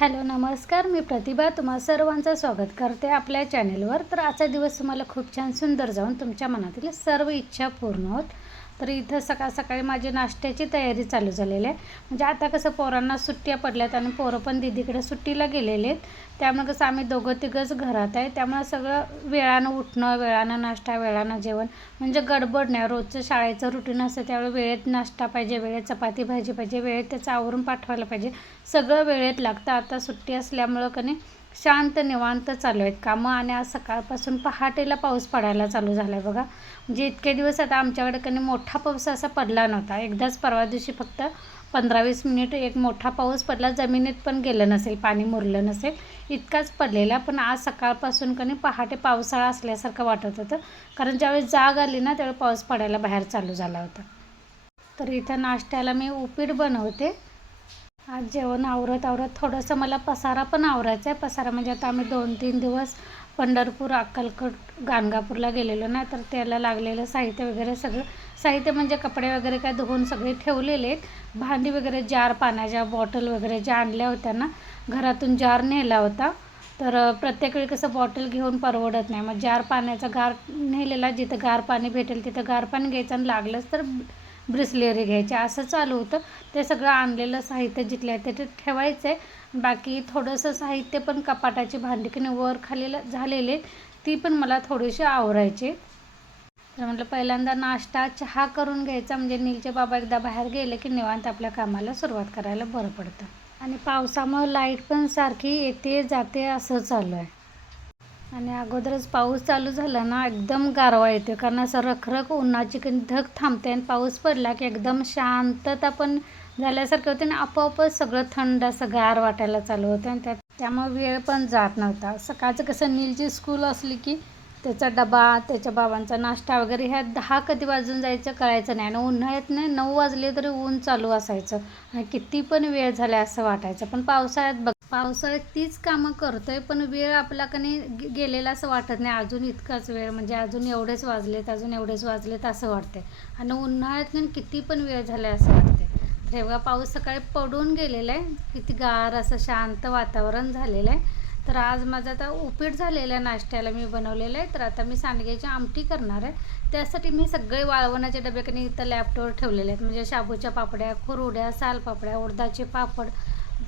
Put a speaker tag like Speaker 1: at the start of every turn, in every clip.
Speaker 1: Hello नमस्कार. मी प्रतिभा. तुम्हा सर्वांचं स्वागत करते आपल्या चॅनेलवर. तर आजचा दिवस तुम्हाला खूप छान सुंदर जाऊन तुमच्या मनातील सर्व इच्छा पूर्ण होत. तर इथं सकाळ सकाळी माझी नाश्त्याची तयारी चालू झालेली आहे. म्हणजे आता कसं पोरांना सुट्ट्या पडल्यात आणि पोरं पण दिदीकडे सुट्टीला गेलेले आहेत. त्यामुळे कसं आम्ही दोघं तिघंच घरात आहे. त्यामुळे सगळं वेळानं उठणं वेळानं नाश्ता वेळानं जेवण म्हणजे गडबड नाही. रोजचं शाळेचं रुटीन असतं त्यावेळी वेळेत नाश्ता पाहिजे वेळेत चपाती भाजी पाहिजे वेळेत त्याचं आवरून पाठवायला पाहिजे. सगळं वेळेत लागतं. आता सुट्टी असल्यामुळं कनी शांत निवांत चालू आहेत कामं आणि आज सकाळपासून पहाटेला पाऊस पडायला चालू झाला आहे बघा. म्हणजे इतके दिवस आता आमच्याकडे कधी मोठा पाऊस असा पडला नव्हता. एकदाच परवा दिवशी फक्त पंधरा वीस मिनिट एक मोठा पाऊस पडला. जमिनीत पण गेलं नसेल पाणी मुरलं नसेल इतकाच पडलेला. पण आज सकाळपासून कणी पहाटे पावसाळा असल्यासारखं वाटत होतं. कारण ज्यावेळी जाग आली ना त्यावेळी पाऊस पडायला बाहेर चालू झाला होता. तर इथं नाश्त्याला मी उपीट बनवते. आज जेवण आवरत आवरत थोडंसं मला पसारा पण आवरायचा आहे. पसारा म्हणजे आता आम्ही दोन तीन दिवस पंढरपूर अक्कलकोट गाणगापूरला गेलेलो ना तर त्याला लागलेलं साहित्य वगैरे सगळं. साहित्य म्हणजे कपडे वगैरे काय धुवून सगळे ठेवलेले आहेत. भांडी वगैरे जार पाण्याच्या बॉटल वगैरे ज्या आणल्या होत्या ना घरातून जार नेला होता. तर प्रत्येक वेळी कसं बॉटल घेऊन परवडत नाही. मग जार पाण्याचा गार नेलेला जिथं गार पाणी भेटेल तिथं गार पाणी घ्यायचं आणि लागलंच तर ब्रिसलेरी घ्यायचे. असं चालू होतं. ते सगळं आणलेलं साहित्य जिथलं आहे ते ठेवायचं आहे बाकी थोडंसं साहित्य पण कपाटाची भांडी वर खाली झालेले ती पण मला थोडीशी आवरायची. तर म्हटलं पहिल्यांदा नाश्ता चहा करून घ्यायचा. म्हणजे नीलचे बाबा एकदा बाहेर गेले की निवांत आपल्या कामाला सुरुवात करायला बरं पडतं. आणि पावसामुळे लाइट पण सारखी येते जाते असं चालू आहे. आणि अगोदरच पाऊस चालू झाला ना एकदम गारवा येते कारण असं रखरख उन्हाची कधी धग थांबते आणि पाऊस पडला की एकदम शांतता पण झाल्यासारखं होते आणि आपोआपच सगळं थंड असं गार वाटायला चालू होतं आणि त्यात त्यामुळे वेळ पण जात नव्हता. सकाळचं कसं नीलची स्कूल असली की त्याचा डबा त्याच्या बाबांचा नाश्ता वगैरे ह्या दहा कधी वाजून जायचं कळायचं नाही. आणि उन्हाळ्यात नाही नऊ वाजले तरी ऊन चालू असायचं. आणि किती पण वेळ झाला असं वाटायचं. पण पावसाळ्यात बघ पावसाळ्यात तीच कामं करतोय पण वेळ आपला गेलेला असं वाटत नाही. अजून इतकाच वेळ म्हणजे अजून एवढेच वाजलेत अजून एवढेच वाजलेत असं वाटते आणि उन्हाळ्यात किती पण वेळ झाला असं वाटतंय. तेव्हा पाऊस सकाळी पडून गेलेला आहे. किती गार असं शांत वातावरण झालेलं आहे. तर आज माझं आता उपीट झालेलं आहे नाश्त्याला मी बनवलेलं आहे. तर आता मी सांडग्याची आमटी करणार आहे. त्यासाठी मी सगळे वाळवणाचे डबे कनी इथं लॅपटॉप ठेवलेले आहेत. म्हणजे शाबूच्या पापड्या खुरुड्या सालपापड्या उडदाचे पापड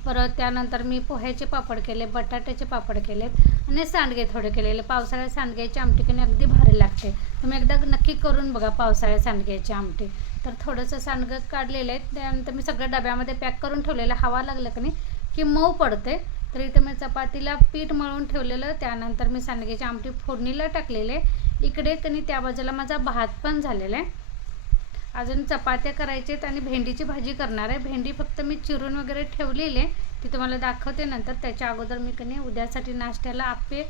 Speaker 1: परत त्यानंतर मी पोह्याचे पापड केले बटाट्याचे पापड केलेत आणि सांडगे थोडे केलेले. पावसाळ्यात सांडग्याची आमटी कधी अगदी भारी लागते. तुम्ही एकदा नक्की करून बघा पावसाळ्यात सांडग्याची आमटी. तर थोडंसं सांडगं काढलेलं आहे त्यानंतर मी सगळं डब्यामध्ये पॅक करून ठेवलेलं. हवा लागलं की नाही की मऊ पडते. तर इथं मी चपातीला पीठ मळून ठेवलेलं. त्यानंतर मी सांडग्याची आमटी फोडणीला टाकलेले. इकडे त्यांनी त्या बाजूला माझा भात पण झालेला आहे. अजून चपात्या करायच्या आहेत आणि भेंडीची भाजी करणार आहे. भेंडी फक्त मी चिरून वगैरे ठेवलेली आहे. ती तुम्हाला दाखवते नंतर. त्याच्या अगोदर मी कनी उद्यासाठी नाश्त्याला आप्पे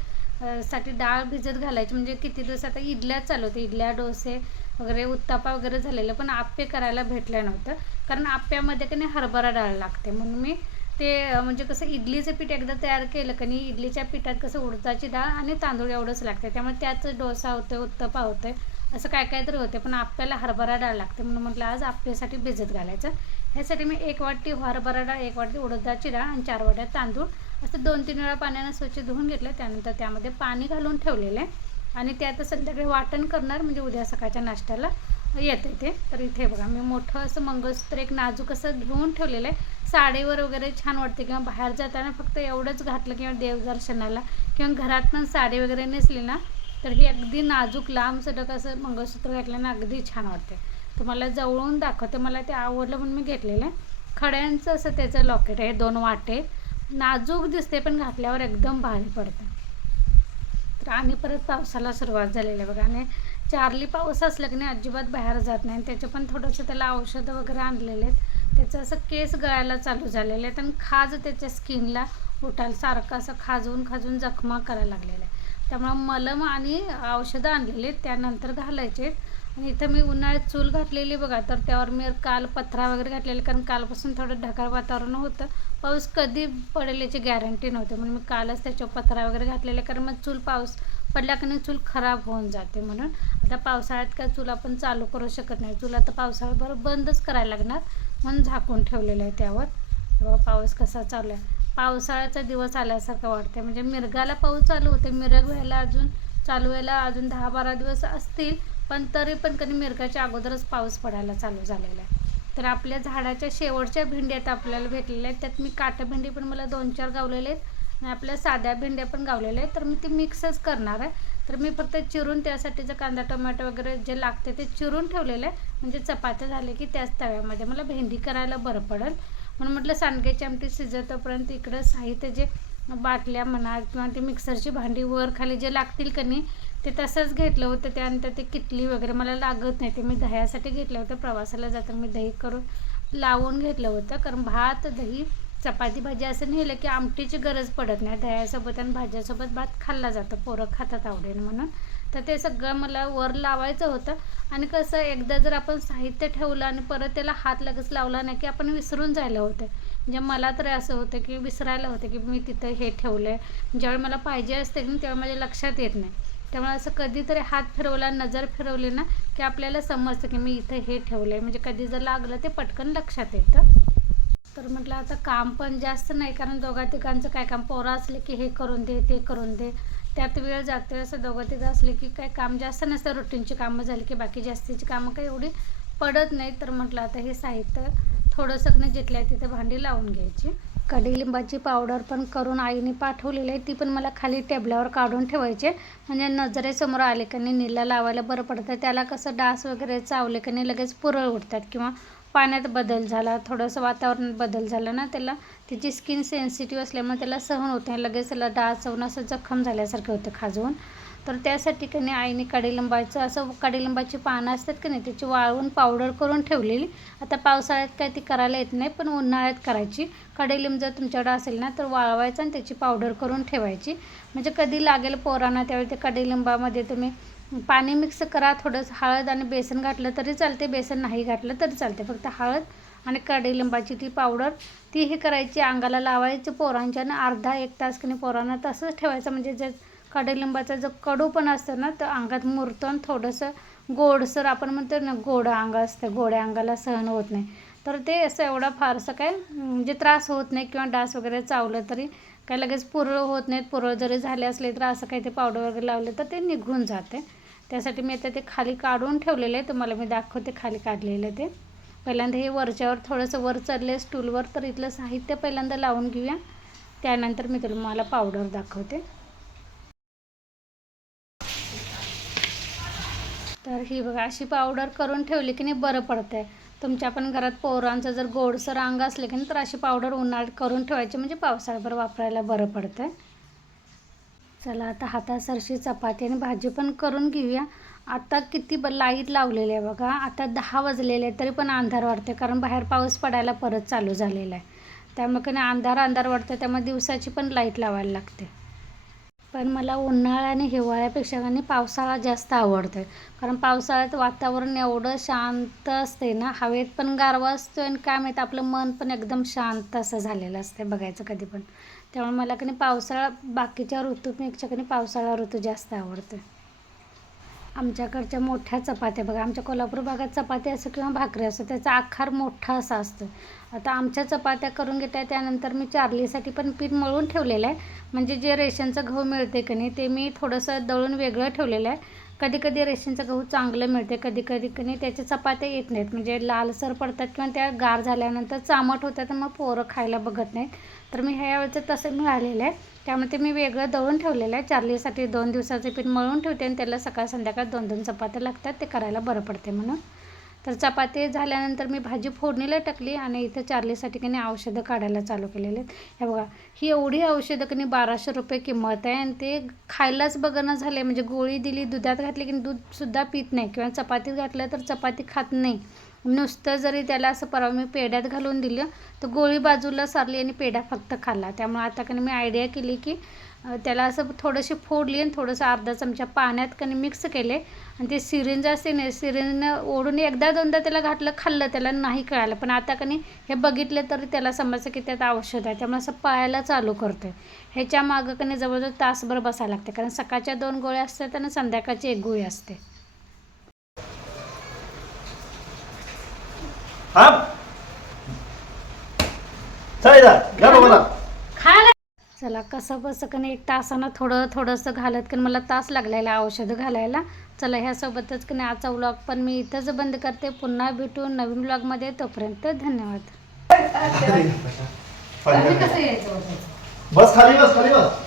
Speaker 1: साठी डाळ भिजत घालायची. म्हणजे किती दिवस आता इडल्या चालू इडल्या डोसे वगैरे उत्तापा वगैरे झालेलं. पण आप्पे करायला भेटलं नव्हतं. कारण आप्प्यामध्ये कनी हरभरा डाळ लागते. म्हणून मी ते म्हणजे कसं इडलीचं पीठ एकदा तयार केलं की नाही इडलीच्या पिठात कसं उडदाची डाळ आणि तांदूळ एवढंच लागते त्यामुळे त्याच डोसा होतो उत्तपा होतं असं काय काय तरी होते पण आपल्याला हरभरा डाळ लागते म्हणून म्हटलं आज आपल्यासाठी भिजत घालायचं. ह्यासाठी मी एक वाटी हरभरा डाळ एक वाटी उडदाची डाळ आणि चार वाट्या तांदूळ असं दोन तीन वेळा पाण्यानं स्वच्छ धुवून घेतलं. त्यानंतर त्यामध्ये पाणी घालून ठेवलेलं आहे. आणि ते आता संध्याकाळी वाटण करणार म्हणजे उद्या सकाळच्या नाश्त्याला. येतं ते. तर इथे बघा मी मोठं असं मंगळसूत्र एक नाजूक असं घेऊन ठेवलेलं आहे. साडीवर वगैरे छान वाटते किंवा बाहेर जाताना फक्त एवढंच घातलं किंवा देवदर्शनाला किंवा घरात पण साडी वगैरे नेसली ना तर हे अगदी नाजूक लांब सडक असं मंगळसूत्र घातल्यानं अगदी छान वाटते. तुम्हाला जवळून दाखवते मला ते आवडलं म्हणून मी घेतलेलं आहे. खड्यांचं असं त्याचं लॉकेट आहे दोन वाटे. नाजूक दिसते पण घातल्यावर एकदम भारी पडतं. तर आणि परत पावसाला सुरुवात झालेली आहे बघा आणि चारली पाऊस असलं की नाही अजिबात बाहेर जात नाही. त्याचे पण थोडंसं त्याला औषधं वगैरे आणलेले आहेत. त्याचं असं केस गळायला चालू झालेले आहेत. आणि खाज त्याच्या स्किनला उठायला सारखं असं खाजवून खाजून जखमा करायला लागलेलं आहे त्यामुळं मलम आणि औषधं आणलेले आहेत. त्यानंतर घालायचे आणि इथं मी उन्हाळ्यात चूल घातलेली बघा तर त्यावर मी काल पत्रा वगैरे घातलेले कारण कालपासून थोडं ढगाळ वातावरण होतं. पाऊस कधी पडेल याची गॅरंटी नव्हती. म्हणून मी कालच त्याच्यावर पत्रा वगैरे घातलेले कारण मग चूल पाऊस पडल्या की चूल खराब होऊन जाते म्हणून. आता पावसाळ्यात काय चुला पण चालू करू शकत नाही. चुला तर पावसाळ्याबरोबर बंदच करायला लागणार. म्हणून झाकून ठेवलेलं आहे त्यावर. बाबा पाऊस कसा चालू आहे. पावसाळ्याचा दिवस आल्यासारखं वाटते म्हणजे मिरगाला पाऊस चालू होते. मिरग व्हायला अजून चालू व्हायला अजून दहा बारा दिवस असतील. पण तरी पण कधी मिरगाच्या अगोदरच पाऊस पडायला चालू झालेला आहे. तर आपल्या झाडाच्या शेवटच्या भेंड्या आपल्याला भेटलेल्या आहेत. त्यात मी काटा भेंडी पण मला दोन चार गावलेले आहेत. आणि आपल्या साध्या भेंड्या पण गावलेल्या आहेत. तर मी ती मिक्सच करणार आहे. तर मी फक्त चिरून त्यासाठीचं कांदा टोमॅटो वगैरे जे लागते ते चिरून ठेवलेलं आहे. म्हणजे चपात्या झाले की त्याच तव्यामध्ये. मला भेंडी करायला बरं पडेल. म्हणून म्हटलं सांडग्याची आमटी शिजतोपर्यंत इकडं साहित्य जे बाटल्या म्हणा किंवा ते मिक्सरची भांडी वर खाली जे लागतील का नाही ते तसंच घेतलं होतं. त्यानंतर ते किटली वगैरे मला लागत नाही. ते मी दह्यासाठी घेतलं होतं. प्रवासाला जाताना मी दही करून लावून घेतलं होतं. कारण भात दही चपाती भाजी असं नेलं की आमटीची गरज पडत नाही. दह्यासोबत आणि भाज्यासोबत भात खाल्ला जातो. पोरं खातात आवडेल म्हणून. तर ते सगळं मला वर लावायचं होतं. आणि कसं एकदा जर आपण साहित्य ठेवलं आणि परत त्याला हात लगेच लावला नाही की आपण विसरून जायला होतं. म्हणजे मला तर असं होतं की विसरायला होतं की मी तिथं हे ठेवलं आहे ज्यावेळी मला पाहिजे असते की तेव्हा माझ्या लक्षात येत नाही. त्यामुळे असं कधीतरी हात फिरवला नजर फिरवली ना की आपल्याला समजतं की मी इथं हे ठेवलं आहे म्हणजे कधी जर लागलं ते पटकन लक्षात येतं. तर म्हटलं आता काम पण जास्त नाही कारण दोघा तिघांचं काय काम? पोरं असले की हे करून दे ते करून दे. त्यात वेळ जाते असं दोघं तिघं असले की काय काम जास्त नसतं. रुटीनची कामं झाली की बाकी जास्तीची कामं काही एवढी पडत नाही तर म्हटलं आता हे साहित्य थोडंसं न जिथल्या तिथे भांडी लावून घ्यायची. कडीलिंबाची पावडर पण करून आईने पाठवलेली आहे. ती पण मला खाली टेबलावर काढून ठेवायचे म्हणजे नजरेसमोर आले की नाही नीला लावायला बरं पडतं. त्याला कसं डास वगैरे चावले की नाही लगेच पुरळ उठतात किंवा पाण्यात बदल झाला थोडंसं वातावरणात बदल झाला ना त्याला. त्याची स्किन सेन्सिटिव्ह असल्यामुळे त्याला सहन होते लगेच त्याला डाळ चवून असं जखम झाल्यासारखं होतं खाजवून. तर त्यासाठी की नाही आईने कडीलिंबाचं असं कडीलिंबाची पानं असतात की नाही त्याची वाळवून पावडर करून ठेवलेली. आता पावसाळ्यात काय ती करायला येत नाही पण उन्हाळ्यात करायची. कडीलिंब जर तुमच्याकडे असेल ना तर वाळवायचं आणि त्याची पावडर करून ठेवायची. म्हणजे कधी लागेल पोरांना त्यावेळी ते कडीलिंबामध्ये तुम्ही पाणी मिक्स करा थोडंसं हळद आणि बेसन घातलं तरी चालते बेसन नाही घातलं तरी चालते. फक्त हळद आणि कडीलिंबाची ती पावडर ती हे करायची अंगाला लावायची पोरांच्या आणि अर्धा एक तास की नाही पोरांना तसंच ठेवायचं. म्हणजे जे कडुलिंबाचा जो कडू पण असतं ना तर अंगात मुरतो आणि थोडंसं गोडसर आपण म्हणतो ना गोड अंग असतं गोड्या अंगाला सहन होत नाही. तर ते असं एवढा फारसं काय म्हणजे त्रास होत नाही किंवा डास वगैरे चावलं तरी काय लगेच पुरळ होत नाहीत. पुरळ जरी झाले असले तर असं काही ते पावडर वगैरे लावले तर ते निघून जाते. त्यासाठी मी आता ते खाली काढून ठेवलेलं आहे. तुम्हाला मी दाखवते खाली काढलेलं ते. पहिल्यांदा हे वरच्यावर थोडंसं वर चढले स्टूलवर तर इथलं साहित्य पहिल्यांदा लावून घेऊया. त्यानंतर मी तुम्हाला पावडर दाखवते. तर ही बघा अशी पावडर करून ठेवली की नाही बरं पडतं आहे तुमच्या पण घरात पोरांचं जर गोडसर अंग असले की नाही तर अशी पावडर उन्हाळ्यात करून ठेवायची म्हणजे पावसाळ्यावर वापरायला बरं पडतं आहे चला आता हातासरशी चपाती आणि भाजी पण करून घेऊया. आता किती ब लाइट लावलेली आहे बघा. आता दहा वाजलेले आहे तरी पण अंधार वाटते कारण बाहेर पाऊस पडायला परत चालू झालेला आहे. त्यामुळे की अंधार अंधार वाटतं त्यामुळे दिवसाची पण लाइट लावायला लागते. पण मला उन्हाळा आणि हिवाळ्यापेक्षा आणि पावसाळा जास्त आवडतं कारण पावसाळ्यात वातावरण एवढं शांत असते ना हवेत पण गारवा असतो आणि काय माहीत आपलं मन पण एकदम शांत असं झालेलं असते बघायचं कधी पण. त्यामुळे मला की नाही पावसाळा बाकीच्या ऋतूपेक्षा की पावसाळा ऋतू जास्त आवडतो आमच्याकडच्या मोठ्या चपात्या बघा आमच्या कोल्हापूर भागात चपात्या असो किंवा भाकरी असो त्याचा आकार मोठा असा असतो. आता आमच्या चपात्या करून घेत्या त्यानंतर मी चारलीसाठी पण पीठ मळून ठेवलेलं आहे. म्हणजे जे रेशनचं गहू मिळते की नाही ते मी थोडंसं दळून वेगळं ठेवलेलं आहे. कधी कधी रेशनचं गहू चांगलं मिळते कधी कधी कधी त्याचे त्याच्या चपात्या येत नाहीत. म्हणजे लालसर पडतात किंवा त्या गार झाल्यानंतर चामट होतात मग पोरं खायला बघत नाहीत. तर मी ह्या वेळेचं तसं मिळालेलं आहे. त्यामुळे ते मी वेगळं दळून ठेवलेलं आहे. चार्लीसाठी दोन दिवसाचे पीठ मळून ठेवते आणि त्याला सकाळ संध्याकाळ दोन दोन चपात्या लागतात. ते करायला बरं पडते म्हणून. तर चपाती झाल्यानंतर मी भाजी फोडणीला टाकली आणि इथं चार्लीसाठी की नाही औषधं काढायला चालू केलेले आहेत. हे बघा ही एवढी औषधं की नाही बाराशे रुपये किंमत आहे आणि ते खायलाच बघणं झाले. म्हणजे गोळी दिली दुधात घातली की दूधसुद्धा पित नाही किंवा चपातीत घातलं तर चपाती खात नाही. नुसतं जरी त्याला असं परवा मी पेढ्यात घालून दिलं तर गोळी बाजूला सारली आणि पेढा फक्त खाल्ला. त्यामुळे आता की मी आयडिया केली की त्याला असं थोडंशी फोडली आणि थोडंसं अर्धा चमचा पाण्यात कणी मिक्स केले. आणि ते सिरिंज असते ना सिरिंजनं ओढून एकदा दोनदा त्याला घातलं खाल्लं त्याला नाही कळालं. पण आता कणी हे बघितलं तरी त्याला समजतं की त्यात औषध आहे. त्यामुळे असं पळायला चालू करतो ह्याच्या मागं कणी जवळजवळ तासभर बसायला लागते. कारण सकाळच्या दोन गोळ्या असतात आणि संध्याकाळची एक गोळी असते.
Speaker 2: हा चालेल जा घ्या मला
Speaker 1: खा चला कसं बसं कणी एक तासानं थोडं थोडंसं घालत की मला तास लागलेला औषधं घालायला. चला ह्यासोबतच की नाही आजचा व्लॉग पण मी इथंच बंद करते. पुन्हा भेटू नवीन व्लॉगमध्ये. तोपर्यंत धन्यवाद. कसं यायचं
Speaker 2: बस खाली बस खाली बस.